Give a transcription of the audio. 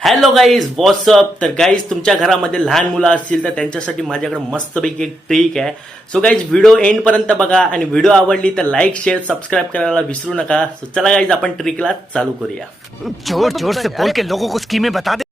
Hello guys WhatsApp. तर guys तुमच्या घरामध्ये लहान मुलं असतील तर त्यांच्यासाठी माझ्याकडे मस्तपैकी एक ट्रिक आहे. सो गाईज व्हिडिओ एंड पर्यंत बघा आणि व्हिडिओ आवडली तर लाईक शेअर सबस्क्राईब करायला विसरू नका. सो चला गाईज आपण ट्रिकला चालू करूया. जोर जोर से बोल के लोगों को स्कीमें बता दे.